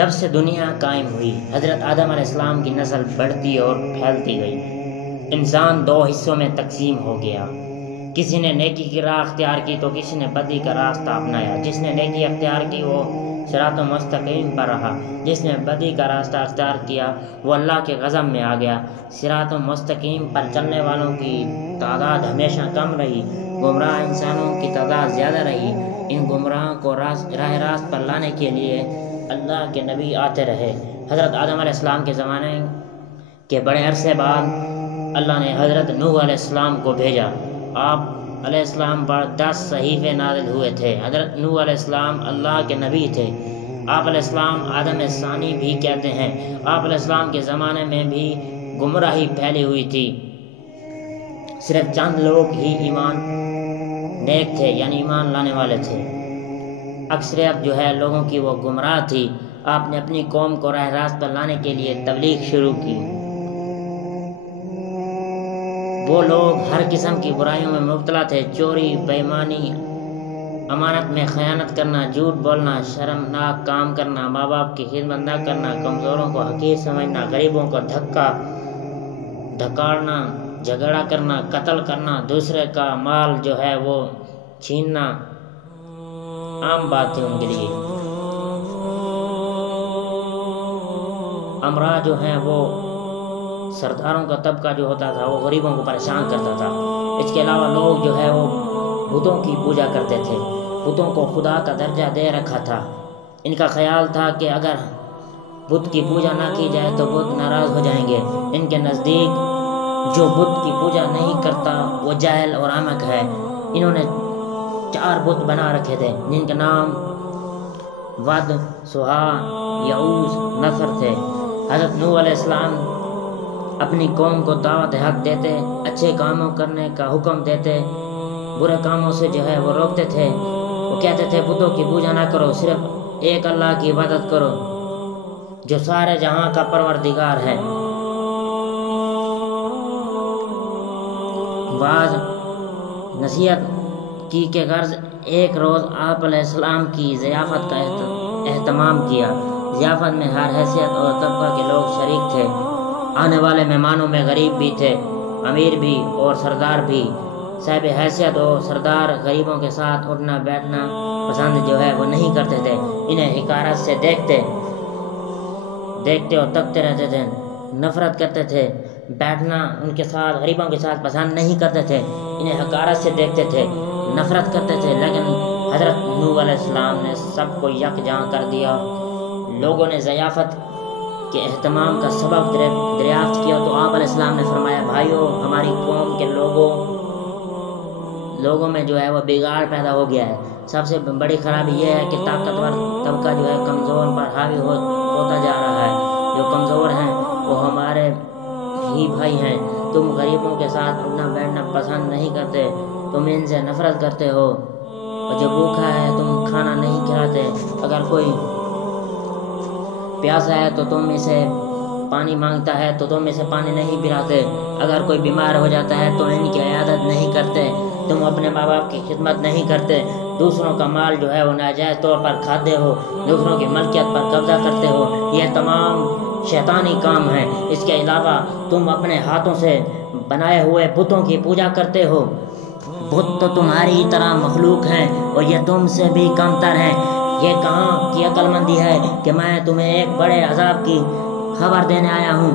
جب سے دنیا قائم ہوئی حضرت آدم علیہ السلام کی نسل بڑھتی اور پھیلتی گئی۔ انسان دو حصوں میں تقسیم ہو گیا، کسی نے نیکی کی راہ اختیار کی تو کسی نے بدی کا راستہ اپنایا۔ جس نے نیکی اختیار کی وہ صراط مستقیم پر رہا، جس نے بدی کا راستہ اختیار کیا وہ اللہ کے غضب میں آ گیا۔ صراط مستقیم پر چلنے والوں کی تعداد ہمیشہ کم رہی، گمراہ انسانوں کی تعداد زیادہ رہی۔ ان گمراہوں کو راہ راست پر لانے کے لیے اللہ کے نبی آتے رہے۔ حضرت آدم علیہ السلام کے زمانے کے بڑے عرصے بعد اللہ نے حضرت نوح علیہ السلام کو بھیجا۔ آپ علیہ السلام پر 10 صحیفے نازل ہوئے تھے۔ حضرت نوح علیہ السلام اللہ کے نبی تھے۔ آپ علیہ السلام آدم ثانی بھی کہتے ہیں۔ آپ علیہ السلام کے زمانے میں بھی گمراہی پھیلی ہوئی تھی، صرف چند لوگ ہی ایمان نیک تھے، یعنی ایمان لانے والے تھے۔ اکثریت جو ہے لوگوں کی وہ گمراہ تھی۔ آپ نے اپنی قوم کو راہ راست پر لانے کے لیے تبلیغ شروع کی۔ وہ لوگ ہر قسم کی برائیوں میں مبتلا تھے، چوری، بے ایمانی، امانت میں خیانت کرنا، جھوٹ بولنا، شرمناک کام کرنا، ماں باپ کی خدمت نہ کرنا، کمزوروں کو حقیر سمجھنا، غریبوں کو دھکاڑنا، جھگڑا کرنا، قتل کرنا، دوسرے کا مال جو ہے وہ چھیننا عام بات تھی ان کے لیے۔ امراء جو ہیں وہ سرداروں کا طبقہ جو ہوتا تھا وہ غریبوں کو پریشان کرتا تھا۔ اس کے علاوہ لوگ جو ہے وہ بتوں کی پوجا کرتے تھے، بتوں کو خدا کا درجہ دے رکھا تھا۔ ان کا خیال تھا کہ اگر بت کی پوجا نہ کی جائے تو بت ناراض ہو جائیں گے۔ ان کے نزدیک جو بت کی پوجا نہیں کرتا وہ جاہل اور احمق ہے۔ انہوں نے 4 بت بنا رکھے تھے جن کے نام ود، سہا، یعوز، نصر تھے۔ حضرت نوح علیہ السلام اپنی قوم کو دعوت حق دیتے، اچھے کاموں کرنے کا حکم دیتے، برے کاموں سے جو ہے وہ روکتے تھے۔ وہ کہتے تھے بتوں کی پوجا نہ کرو، صرف ایک اللہ کی عبادت کرو جو سارے جہاں کا پروردگار ہے۔ بعض نصیحت کی کہ غرض ایک روز آپ علیہ السلام کی ضیافت کا اہتمام کیا۔ ضیافت میں ہر حیثیت اور طبقہ کے لوگ شریک تھے۔ آنے والے مہمانوں میں غریب بھی تھے، امیر بھی اور سردار بھی۔ صاحب حیثیت اور سردار غریبوں کے ساتھ اٹھنا بیٹھنا پسند جو ہے وہ نہیں کرتے تھے۔ انہیں حقارت سے دیکھتے اور تکتے رہتے تھے، نفرت کرتے تھے۔ بیٹھنا ان کے ساتھ غریبوں کے ساتھ پسند نہیں کرتے تھے، انہیں حقارت سے دیکھتے تھے، نفرت کرتے تھے۔ لیکن حضرت نوح علیہ السلام نے سب کو یکجاں کر دیا۔ لوگوں نے ضیافت کے اہتمام کا سبب دریافت کیا تو آپ علیہ السلام نے فرمایا، بھائیو، ہماری قوم کے لوگوں میں جو ہے وہ بگاڑ پیدا ہو گیا ہے۔ سب سے بڑی خرابی یہ ہے کہ طاقتور طبقہ جو ہے کمزور پر حاوی ہوتا جا رہا ہے۔ جو کمزور ہیں وہ ہمارے ہی بھائی ہیں۔ تم غریبوں کے ساتھ اٹھنا بیٹھنا پسند نہیں کرتے، تم ان سے نفرت کرتے ہو، اور جو بھوکا ہے تم کھانا نہیں کھلاتے۔ اگر کوئی پیاسا ہے تو تم اسے پانی مانگتا ہے تو تم اسے پانی نہیں پلاتے۔ اگر کوئی بیمار ہو جاتا ہے تو ان کی عیادت نہیں کرتے۔ تم اپنے ماں باپ کی خدمت نہیں کرتے۔ دوسروں کا مال جو ہے وہ ناجائز طور پر کھاتے ہو، دوسروں کی ملکیت پر قبضہ کرتے ہو۔ یہ تمام شیطانی کام ہیں۔ اس کے علاوہ تم اپنے ہاتھوں سے بنائے ہوئے بتوں کی پوجا کرتے ہو۔ بت تو تمہاری طرح مخلوق ہیں اور یہ تم سے بھی کم تر ہیں۔ یہ کہاں کی عقل مندی ہے کہ میں تمہیں ایک بڑے عذاب کی خبر دینے آیا ہوں۔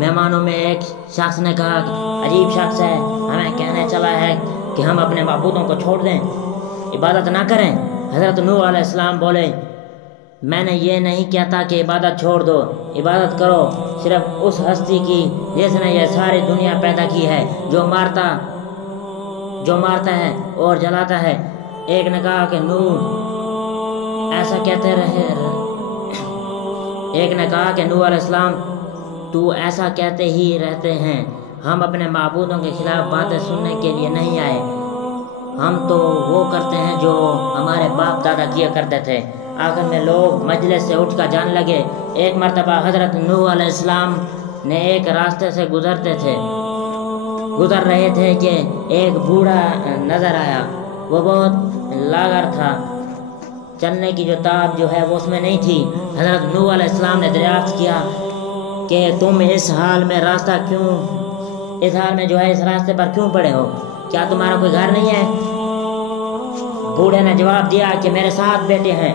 مہمانوں میں ایک شخص نے کہا، عجیب شخص ہے، ہمیں کہنے چلا ہے کہ ہم اپنے معبودوں کو چھوڑ دیں، عبادت نہ کریں۔ حضرت نوح علیہ السلام بولے، میں نے یہ نہیں کہتا کہ عبادت چھوڑ دو، عبادت کرو صرف اس ہستی کی جس نے یہ ساری دنیا پیدا کی ہے، جو مارتا ہے اور جلاتا ہے۔ ایک نے کہا کہ نوح علیہ السلام تو ایسا کہتے ہی رہتے ہیں، ہم اپنے معبودوں کے خلاف باتیں سننے کے لیے نہیں آئے، ہم تو وہ کرتے ہیں جو ہمارے باپ دادا کیا کرتے تھے۔ آخر میں لوگ مجلس سے اٹھ کر جانے لگے۔ ایک مرتبہ حضرت نوح علیہ السلام نے ایک راستے سے گزر رہے تھے کہ ایک بوڑھا نظر آیا۔ وہ بہت لاغر تھا، چلنے کی جو تاب جو ہے وہ اس میں نہیں تھی۔ حضرت نوح علیہ السلام نے دریافت کیا کہ تم اس حال میں جو ہے اس راستے پر کیوں پڑے ہو؟ کیا تمہارا کوئی گھر نہیں ہے؟ بوڑھے نے جواب دیا کہ میرے 7 بیٹے ہیں،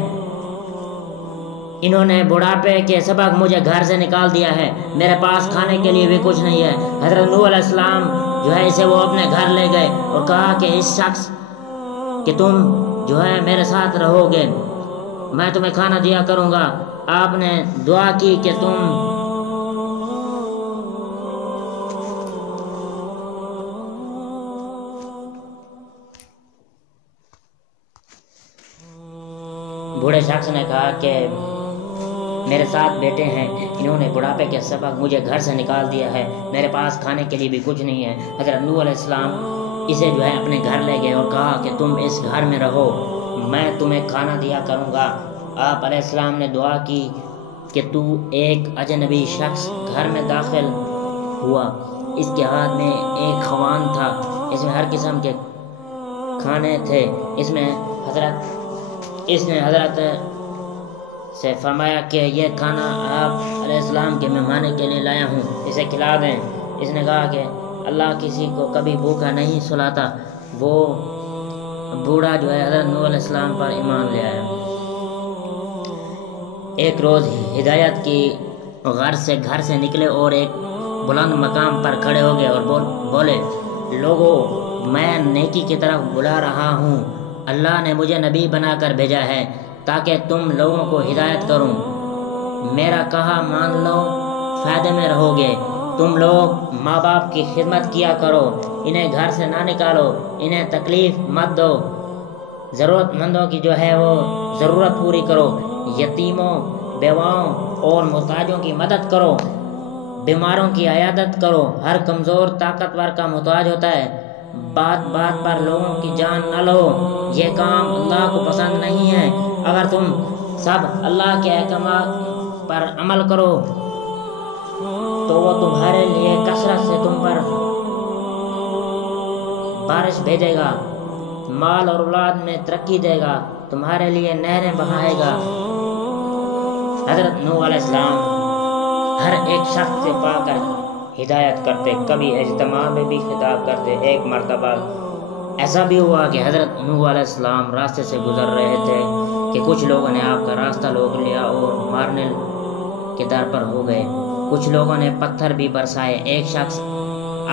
انہوں نے بڑھاپے کے سبب مجھے گھر سے نکال دیا ہے، میرے پاس کھانے کے لیے بھی کچھ نہیں ہے۔ حضرت نوح علیہ السلام جو ہے اسے وہ اپنے گھر لے گئے اور کہا کہ اس شخص کہ تم جو ہے میرے ساتھ رہو گے، میں تمہیں کھانا دیا کروں گا۔ آپ نے دعا کی کہ بوڑھے شخص نے کہا کہ میرے 7 بیٹے ہیں، انہوں نے بڑھاپے کے سبب مجھے گھر سے نکال دیا ہے، میرے پاس کھانے کے لیے بھی کچھ نہیں ہے۔ حضرت نوح علیہ السلام اسے جو ہے اپنے گھر لے گئے اور کہا کہ تم اس گھر میں رہو، میں تمہیں کھانا دیا کروں گا۔ آپ علیہ السلام نے دعا کی کہ تو ایک اجنبی شخص گھر میں داخل ہوا، اس کے ہاتھ میں ایک خوان تھا، اس میں ہر قسم کے کھانے تھے۔ اس نے حضرت سے فرمایا کہ یہ کھانا آپ علیہ السلام کے مہمانے کے لیے لایا ہوں، اسے کھلا دیں۔ اس نے کہا کہ اللہ کسی کو کبھی بھوکا نہیں سلاتا۔ وہ بوڑھا جو ہے حضرت نوح علیہ السلام پر ایمان لے آیا۔ ایک روز ہدایت کی غرض سے گھر سے نکلے اور ایک بلند مقام پر کھڑے ہو گئے اور بولے، لوگو میں نیکی کی طرف بلا رہا ہوں، اللہ نے مجھے نبی بنا کر بھیجا ہے تاکہ تم لوگوں کو ہدایت کروں، میرا کہا مان لو، فائدے میں رہو گے۔ تم لوگ ماں باپ کی خدمت کیا کرو، انہیں گھر سے نہ نکالو، انہیں تکلیف مت دو، ضرورت مندوں کی جو ہے وہ ضرورت پوری کرو، یتیموں، بیواؤں اور محتاجوں کی مدد کرو، بیماروں کی عیادت کرو، ہر کمزور طاقتور کا محتاج ہوتا ہے، بات بات پر لوگوں کی جان نہ لو، یہ کام اللہ کو پسند نہیں ہے۔ اگر تم سب اللہ کے احکامات پر عمل کرو تو وہ تمہارے لیے کثرت سے تم پر بارش بھیجے گا، مال اور اولاد میں ترقی دے گا، تمہارے لیے نہریں بہائے گا۔ حضرت نوح علیہ السلام ہر ایک شخص سے پا کر ہدایت کرتے، کبھی اجتماع میں بھی خطاب کرتے۔ ایک مرتبہ ایسا بھی ہوا کہ حضرت نوح علیہ السلام راستے سے گزر رہے تھے کہ کچھ لوگوں نے آپ کا راستہ روک لیا اور مارنے کے در پر ہو گئے، کچھ لوگوں نے پتھر بھی برسائے۔ ایک شخص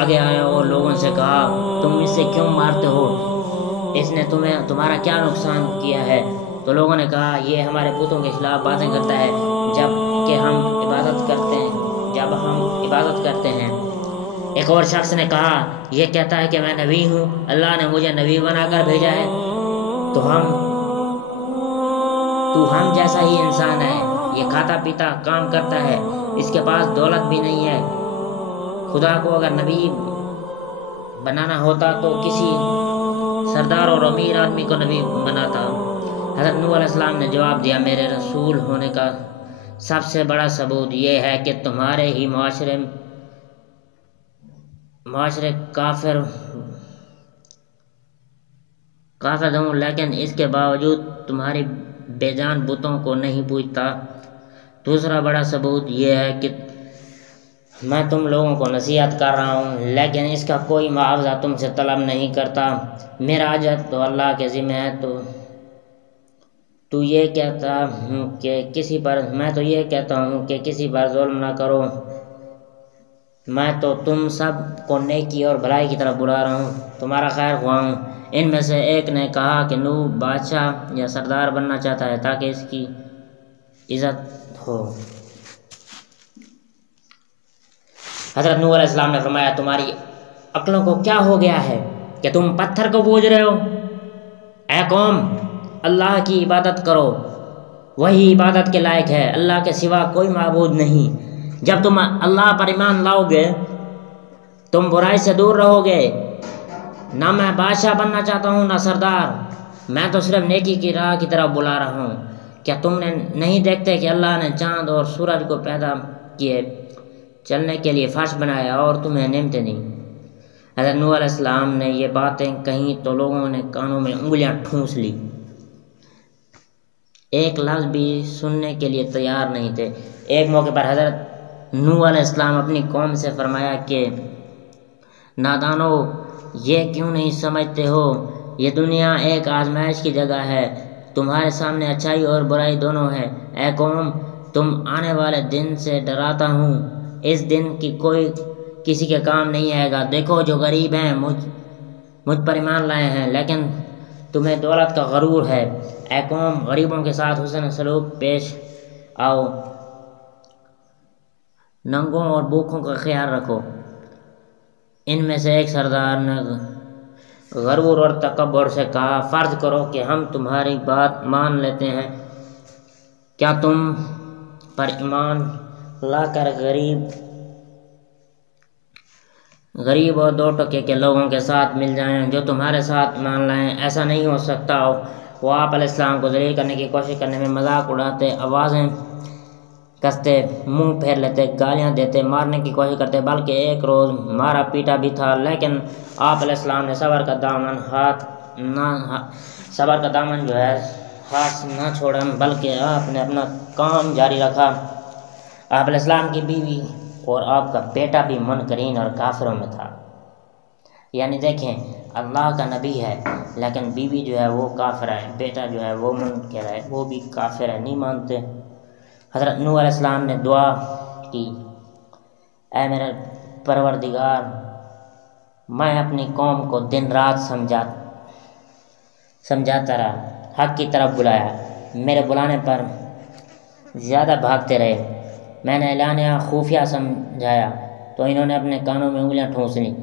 آگے آیا اور لوگوں سے کہا، تم اس سے کیوں مارتے ہو؟ اس نے تمہارا کیا نقصان کیا ہے؟ تو لوگوں نے کہا، یہ ہمارے بتوں کے خلاف باتیں کرتا ہے جب ہم عبادت کرتے ہیں۔ ایک اور شخص نے کہا، یہ کہتا ہے کہ میں نبی ہوں، اللہ نے مجھے نبی بنا کر بھیجا ہے، تو ہم جیسا ہی انسان ہے، یہ کھاتا پیتا کام کرتا ہے، اس کے پاس دولت بھی نہیں ہے، خدا کو اگر نبی بنانا ہوتا تو کسی سردار اور امیر آدمی کو نبی بناتا۔ حضرت نوح علیہ السلام نے جواب دیا، میرے رسول ہونے کا سب سے بڑا ثبوت یہ ہے کہ تمہارے ہی معاشرے کافر ہوں، لیکن اس کے باوجود تمہاری بے جان بتوں کو نہیں پوجتا۔ دوسرا بڑا ثبوت یہ ہے کہ میں تم لوگوں کو نصیحت کر رہا ہوں، لیکن اس کا کوئی معاوضہ تم سے طلب نہیں کرتا، میرا اجر تو اللہ کے ذمہ ہے۔ تو یہ کہتا ہوں کہ کسی پر ظلم نہ کرو، میں تو تم سب کو نیکی اور بھلائی کی طرف بلا رہا ہوں، تمہارا خیر خواہ ہوں۔ ان میں سے ایک نے کہا کہ نوح بادشاہ یا سردار بننا چاہتا ہے تاکہ اس کی عزت ہو۔ حضرت نوح علیہ السلام نے فرمایا، تمہاری عقلوں کو کیا ہو گیا ہے کہ تم پتھر کو پوج رہے ہو؟ اے قوم، اللہ کی عبادت کرو، وہی عبادت کے لائق ہے، اللہ کے سوا کوئی معبود نہیں۔ جب تم اللہ پر ایمان لاؤ گے تم برائی سے دور رہو گے۔ نہ میں بادشاہ بننا چاہتا ہوں نہ سردار، میں تو صرف نیکی کی راہ کی طرف بلا رہا ہوں۔ کیا تم نے نہیں دیکھتے کہ اللہ نے چاند اور سورج کو پیدا کیے، چلنے کے لیے فرش بنایا اور تمہیں نعمتیں دیں؟ حضرت نوح علیہ السلام نے یہ باتیں کہیں تو لوگوں نے کانوں میں انگلیاں ٹھونس لی۔ ایک لفظ بھی سننے کے لیے تیار نہیں تھے۔ ایک موقع پر حضرت نوح علیہ السلام اپنی قوم سے فرمایا کہ نادانو، یہ کیوں نہیں سمجھتے ہو یہ دنیا ایک آزمائش کی جگہ ہے، تمہارے سامنے اچھائی اور برائی دونوں ہے۔ اے قوم، تم آنے والے دن سے ڈراتا ہوں، اس دن کی کوئی کسی کے کام نہیں آئے گا۔ دیکھو، جو غریب ہیں مجھ پر ایمان لائے ہیں، لیکن تمہیں دولت کا غرور ہے۔ اے قوم، غریبوں کے ساتھ حسن سلوک پیش آؤ، ننگوں اور بھوکھوں کا خیال رکھو۔ ان میں سے ایک سردار نے غرور اور تکبر سے کہا، فرض کرو کہ ہم تمہاری بات مان لیتے ہیں، کیا تم پر ایمان لا کر غریب اور دو ٹکے کے لوگوں کے ساتھ مل جائیں جو تمہارے ساتھ ایمان لائیں؟ ایسا نہیں ہو سکتا۔ وہ آپ علیہ السلام کو ذلیل کرنے کی کوشش کرنے میں مذاق اڑاتے، آوازیں کستے، منہ پھیر لیتے، گالیاں دیتے، مارنے کی کوشش کرتے، بلکہ ایک روز مارا پیٹا بھی تھا، لیکن آپ علیہ السلام نے صبر کا دامن ہاتھ نہ چھوڑا، بلکہ آپ نے اپنا کام جاری رکھا۔ آپ علیہ السلام کی بیوی اور آپ کا بیٹا بھی منکرین اور کافروں میں تھا۔ یعنی دیکھیں، اللہ کا نبی ہے لیکن بیوی جو ہے وہ کافر ہے، بیٹا جو ہے وہ منکر ہے، وہ بھی کافر ہے، نہیں مانتے۔ حضرت نوح علیہ السلام نے دعا کی، اے میرے پروردگار، میں اپنی قوم کو دن رات سمجھاتا رہا، حق کی طرف بلایا، میرے بلانے پر زیادہ بھاگتے رہے۔ میں نے اعلانیہ خفیہ سمجھایا تو انہوں نے اپنے کانوں میں انگلیاں ٹھونس لیں۔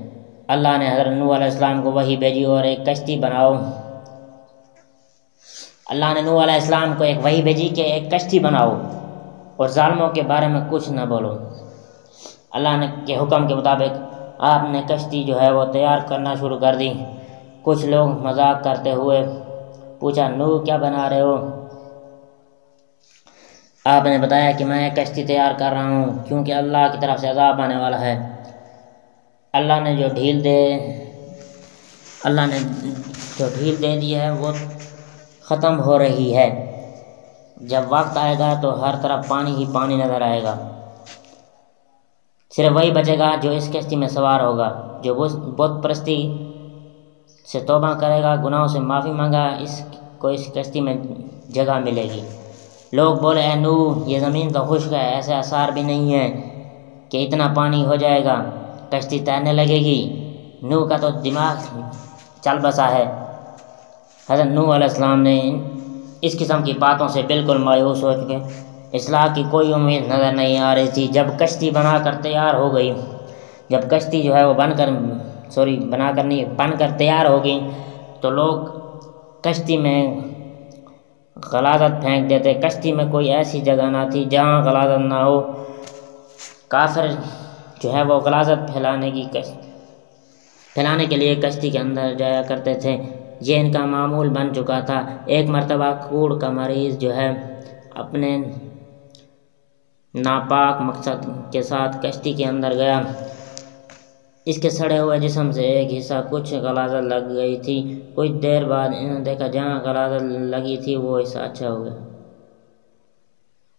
اللہ نے حضرت نوح علیہ السلام کو وحی بھیجی اور ایک کشتی بناؤ۔ اللہ نے نوح علیہ السلام کو ایک وحی بھیجی کہ ایک کشتی بناؤ اور ظالموں کے بارے میں کچھ نہ بولو۔ اللہ کے حکم کے مطابق آپ نے کشتی جو ہے وہ تیار کرنا شروع کر دی۔ کچھ لوگ مذاق کرتے ہوئے پوچھا، نوح کیا بنا رہے ہو؟ آپ نے بتایا کہ میں ایک کشتی تیار کر رہا ہوں کیونکہ اللہ کی طرف سے عذاب آنے والا ہے۔ اللہ نے جو ڈھیل دے دی ہے وہ ختم ہو رہی ہے۔ جب وقت آئے گا تو ہر طرف پانی ہی پانی نظر آئے گا، صرف وہی بچے گا جو اس کشتی میں سوار ہوگا۔ جو بت پرستی سے توبہ کرے گا، گناہوں سے معافی مانگا، اس کو اس کشتی میں جگہ ملے گی۔ لوگ بولے، اے نوح، یہ زمین تو خشک ہے، ایسے آثار بھی نہیں ہیں کہ اتنا پانی ہو جائے گا، کشتی تیرنے لگے گی۔ نوح کا تو دماغ چل بسا ہے۔ حضرت نوح علیہ السلام نے اس قسم کی باتوں سے بالکل مایوس ہو چکے، اصلاح کی کوئی امید نظر نہیں آ رہی تھی۔ جب کشتی بنا کر تیار ہو گئی، جب کشتی جو ہے وہ بن کر تیار ہو گئی تو لوگ کشتی میں غلاظت پھینک دیتے۔ کشتی میں کوئی ایسی جگہ نہ تھی جہاں غلاظت نہ ہو۔ کافر جو ہے وہ غلاظت پھیلانے کے لیے کشتی کے اندر جایا کرتے تھے، یہ ان کا معمول بن چکا تھا۔ ایک مرتبہ کوڑ کا مریض جو ہے اپنے ناپاک مقصد کے ساتھ کشتی کے اندر گیا، اس کے سڑے ہوئے جسم سے ایک حصہ کچھ غلاظت لگ گئی تھی۔ کچھ دیر بعد انہوں نے دیکھا جہاں غلاظت لگی تھی وہ حصہ اچھا ہو گیا۔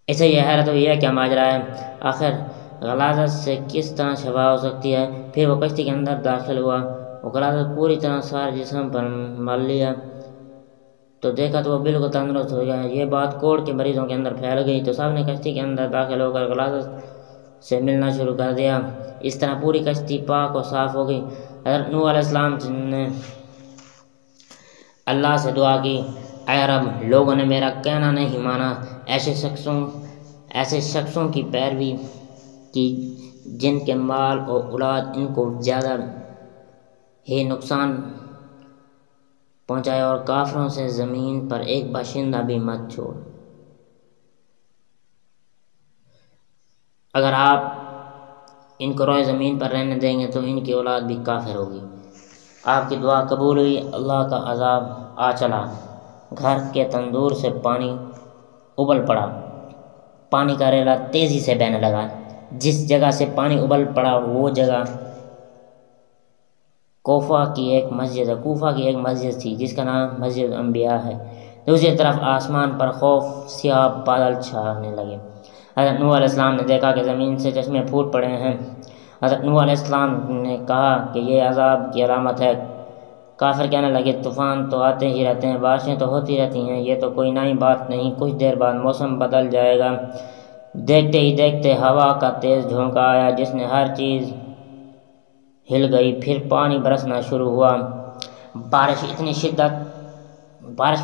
اسے یہ حیرت ہوئی ہے کیا ماجرا ہے، آخر غلاظت سے کس طرح شفا ہو سکتی ہے۔ پھر وہ کشتی کے اندر داخل ہوا، وہ غلاظت پوری طرح سارے جسم پر مل لیا تو دیکھا تو وہ بالکل تندرست ہو گیا۔ یہ بات کوڑ کے مریضوں کے اندر پھیل گئی تو سب نے کشتی کے اندر داخل ہو کر غلاظت سے ملنا شروع کر دیا۔ اس طرح پوری کشتی پاک و صاف ہو گئی۔ حضرت نوح علیہ السلام نے اللہ سے دعا کی، اے رب، لوگوں نے میرا کہنا نہیں مانا، ایسے شخصوں کی پیروی کی جن کے مال اور اولاد ان کو زیادہ ہی نقصان پہنچائے، اور کافروں سے زمین پر ایک باشندہ بھی مت چھوڑ۔ اگر آپ ان کو روئے زمین پر رہنے دیں گے تو ان کی اولاد بھی کافر ہوگی۔ آپ کی دعا قبول ہوئی، اللہ کا عذاب آ چلا، گھر کے تندور سے پانی ابل پڑا، پانی کا ریلا تیزی سے بہنے لگا۔ جس جگہ سے پانی ابل پڑا وہ جگہ کوفہ کی ایک مسجد تھی جس کا نام مسجد انبیاء ہے۔ دوسری طرف آسمان پر خوف سیاہ بادل چھانے لگے۔ حضرت نوح علیہ السلام نے دیکھا کہ زمین سے چشمے پھوٹ پڑے ہیں۔ حضرت نوح علیہ السلام نے کہا کہ یہ عذاب کی علامت ہے۔ کافر کہنے لگے طوفان تو آتے ہی رہتے ہیں، بارشیں تو ہوتی رہتی ہیں، یہ تو کوئی نئی بات نہیں، کچھ دیر بعد موسم بدل جائے گا۔ دیکھتے ہی دیکھتے ہوا کا تیز جھونکا آیا جس نے ہر چیز ہل گئی، پھر پانی برسنا شروع ہوا۔ بارش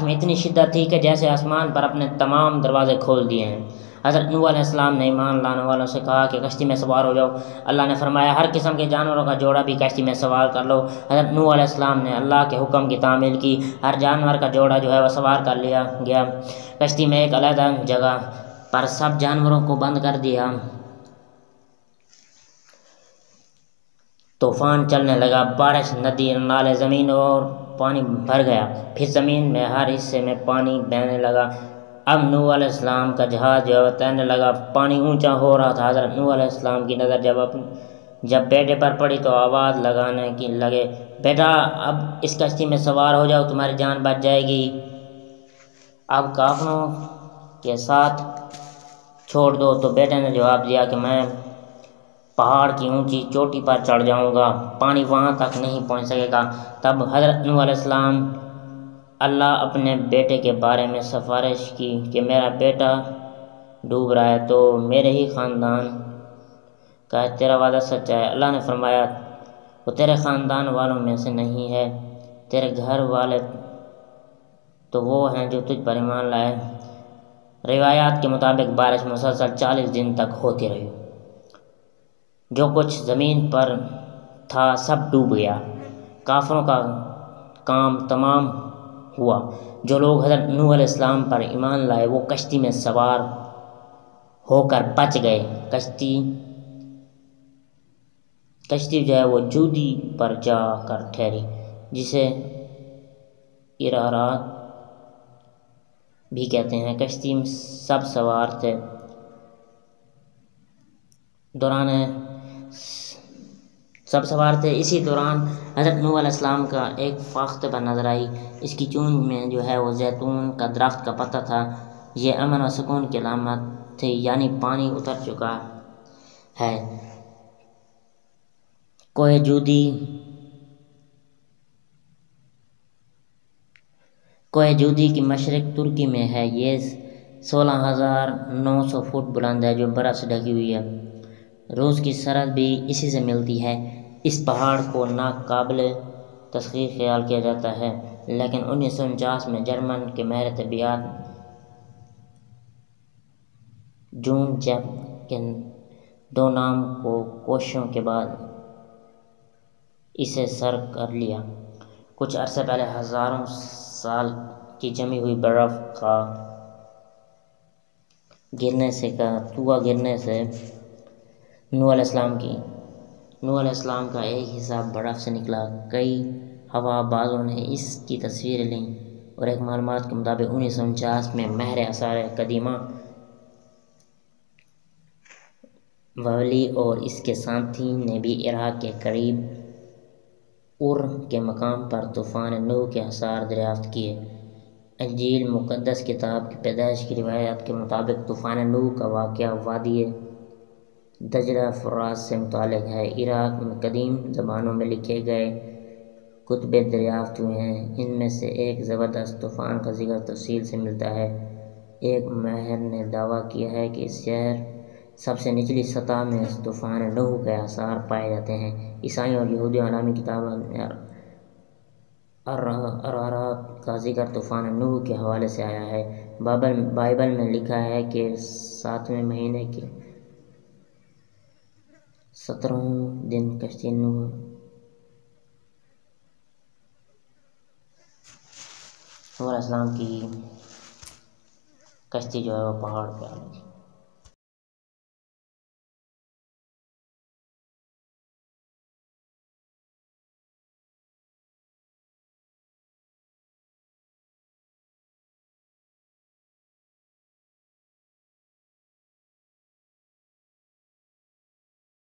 میں اتنی شدت تھی کہ جیسے آسمان پر اپنے تمام دروازے کھول دیے ہیں۔ حضرت نوح علیہ السلام نے ایمان لانے والوں سے کہا کہ کشتی میں سوار ہو جاؤ۔ اللہ نے فرمایا ہر قسم کے جانوروں کا جوڑا بھی کشتی میں سوار کر لو۔ حضرت نوح علیہ السلام نے اللہ کے حکم کی تعمیل کی، ہر جانور کا جوڑا جو ہے وہ سوار کر لیا گیا۔ کشتی میں ایک علیحدہ جگہ پر سب جانوروں کو بند کر دیا۔ طوفان چلنے لگا، بارش، ندی، نالے، زمین اور پانی بھر گیا، پھر زمین میں ہر حصے میں پانی بہنے لگا۔ اب نوح علیہ السلام کا جہاز جو ہے تیرنے لگا، پانی اونچا ہو رہا تھا۔ حضرت نوح علیہ السلام کی نظر جب بیٹے پر پڑی تو آواز لگانے لگے، بیٹا اب اس کشتی میں سوار ہو جاؤ، تمہاری جان بچ جائے گی۔ اب کافروں کے ساتھ چھوڑ دو۔ تو بیٹے نے جواب دیا کہ میں پہاڑ کی اونچی چوٹی پر چڑھ جاؤں گا، پانی وہاں تک نہیں پہنچ سکے گا۔ تب حضرت نوح علیہ السلام اللہ اپنے بیٹے کے بارے میں سفارش کی کہ میرا بیٹا ڈوب رہا ہے تو میرے ہی خاندان کا ہے، تیرا وعدہ سچا ہے۔ اللہ نے فرمایا وہ تیرے خاندان والوں میں سے نہیں ہے، تیرے گھر والے تو وہ ہیں جو تجھ پر ایمان لائے۔ روایات کے مطابق بارش مسلسل 40 دن تک ہوتی رہی۔ جو کچھ زمین پر تھا سب ڈوب گیا، کافروں کا کام تمام ہوا۔ جو لوگ حضرت نوح علیہ السلام پر ایمان لائے وہ کشتی میں سوار ہو کر بچ گئے۔ کشتی جو ہے وہ جودی پر جا کر ٹھہری، جسے ارارات بھی کہتے ہیں۔ کشتی میں سب سوار تھے۔ اسی دوران حضرت نوح علیہ السلام کا ایک فاختہ نظر آئی، اس کی چونچ میں جو ہے وہ زیتون کا درخت کا پتا تھا۔ یہ امن و سکون کی علامت تھی، یعنی پانی اتر چکا ہے۔ کوہ جودی کی مشرق ترکی میں ہے، یہ 16,900 فٹ بلند ہے جو برف سے ڈھکی ہوئی ہے۔ روس کی سرحد بھی اسی سے ملتی ہے۔ اس پہاڑ کو ناقابل تسخیر خیال کیا جاتا ہے، لیکن 1949 میں جرمن کے ماہر طبیعیات جون جیپ کے 2 نام کو کوششوں کے بعد اسے سر کر لیا۔ کچھ عرصے پہلے ہزاروں سال کی جمی ہوئی برف کا گرنے سے نوح علیہ السلام کا ایک حصہ برف سے نکلا۔ کئی ہوا بازوں نے اس کی تصویریں لیں اور ایک معلومات کے مطابق 1949 میں ماہر آثار قدیمہ وولی اور اس کے ساتھی نے بھی عراق کے قریب اور کے مقام پر طوفان نوح کے آثار دریافت کیے۔ انجیل مقدس کتاب کی پیدائش کی روایات کے مطابق طوفان نوح کا واقعہ وادی دجلہ فرات سے متعلق ہے۔ عراق میں قدیم زبانوں میں لکھے گئے کتبے دریافت ہوئے ہیں، ان میں سے ایک زبردست طوفان کا ذکر تفصیل سے ملتا ہے۔ ایک ماہر نے دعویٰ کیا ہے کہ اس شہر سب سے نچلی سطح میں طوفان نوح کے آثار پائے جاتے ہیں۔ عیسائیوں اور یہودیوں علامتی کتابوں میں ارارات کا ذکر طوفان نوح کے حوالے سے آیا ہے۔ بائبل میں لکھا ہے کہ 7ویں مہینے کے 17 دن کشتی نوح علیہ السلام کی کشتی جو ہے وہ پہاڑ پہ آ گئی۔